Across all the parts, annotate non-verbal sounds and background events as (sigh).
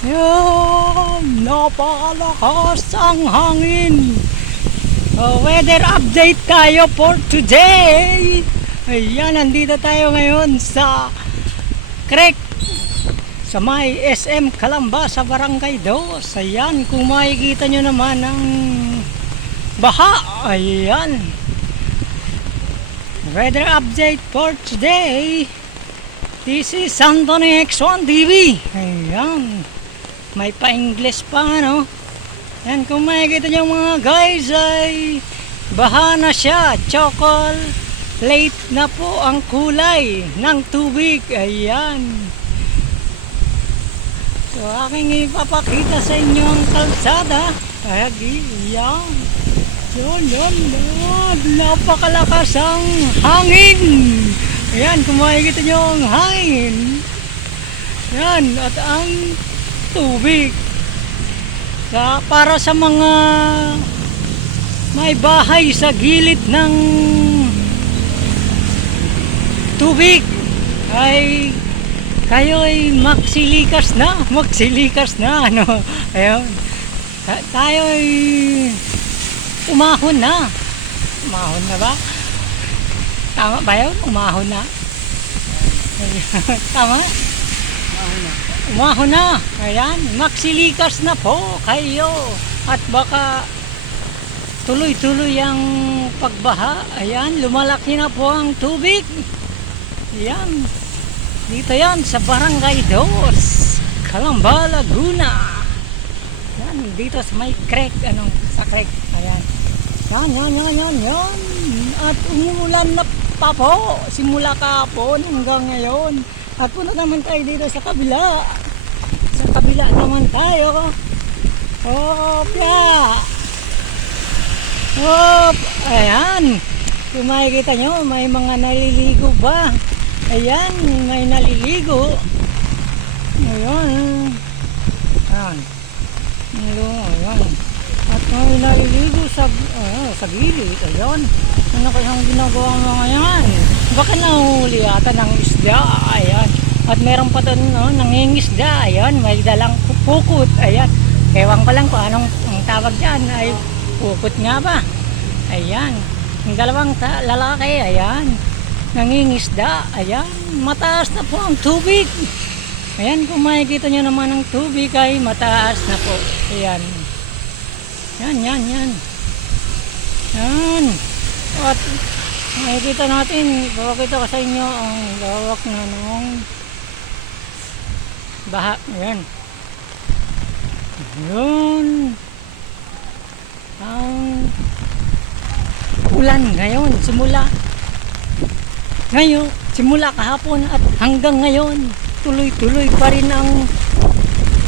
Yan, napakalakas ang hangin. So, weather update tayo for today. Ayan, nandito tayo ngayon sa Creek sa may SM Kalamba sa Barangay 2. Ayan, kung makikita nyo naman ang baha. Ayan. Weather update for today. This is Anthony X1 TV. Ayan. May pa-English pa, no? Yan, kung makikita nyo mga guys, ay baha na siya. Chocolate na po ang kulay ng tubig. Ayan. So, aking ipapakita sa inyo ang kalsada. Ayan. Yun, yun, yun. Napakalakas ang hangin. Ayan, kung makikita nyo ang hangin. Yan, at ang tubig. Sa, para sa mga may bahay sa gilid ng tubig ay kayo ay magsilikas na, (laughs) magsilikas na, ano, ayun. Ta- tayo ay umahon na. Umahon na ba? Tama ba yun? Umahon na. (laughs) Tama? Umahon na. Ayan, magsilikas na po kayo. At baka tuloy-tuloy ang pagbaha. Ayan, lumalaki na po ang tubig. Ayan. Dito yan sa Barangay Dos, Calamba, Laguna. Yan, dito sa may creek, ano, sa creek. Ayan. Yan, yan, yan, yan, yan. At umuulan na pa po, simula kahapon hanggang ngayon. At punta naman tayo dito sa kabila. Sa kabila naman tayo. Hop, ya. Hop, ayan. Kung makikita nyo, may mga naliligo ba? Ayan, may naliligo. Ayan. Ayan. Ayan. Ayan. At may naliligo sa, ah, sa gilid. Ayan. Ano kayang ginagawa mo ngayon? Baka nahuli yata ng isda. Ayan. At meron pa doon no, nangingisda. Ayan. May dalang pukot. Ayan. Ewan ko lang kung anong ang tawag dyan. Ay pukot nga ba? Ayan. Ang dalawang lalaki. Ayan. Nangingisda. Ayan. Mataas na po ang tubig. Ayan. Kung makikita nyo naman ang tubig ay mataas na po. Ayan. Yan, yan, yan. Yan. At makikita natin, papakita ko sa inyo ang lawak na nung baha. Yan. Yun. Ang ulan ngayon, simula ngayon, simula kahapon at hanggang ngayon, tuloy-tuloy pa rin ang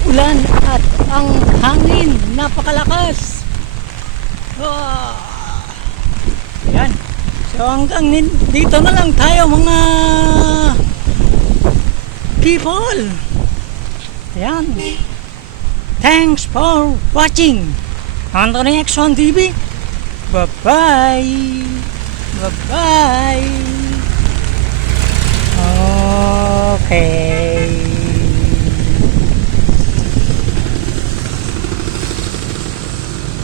ulan at ang hangin napakalakas. Ah. So hanggang dito na lang tayo mga people. Yan. Thanks for watching. Anthony X1 TV. Bye-bye. Bye-bye. Okay.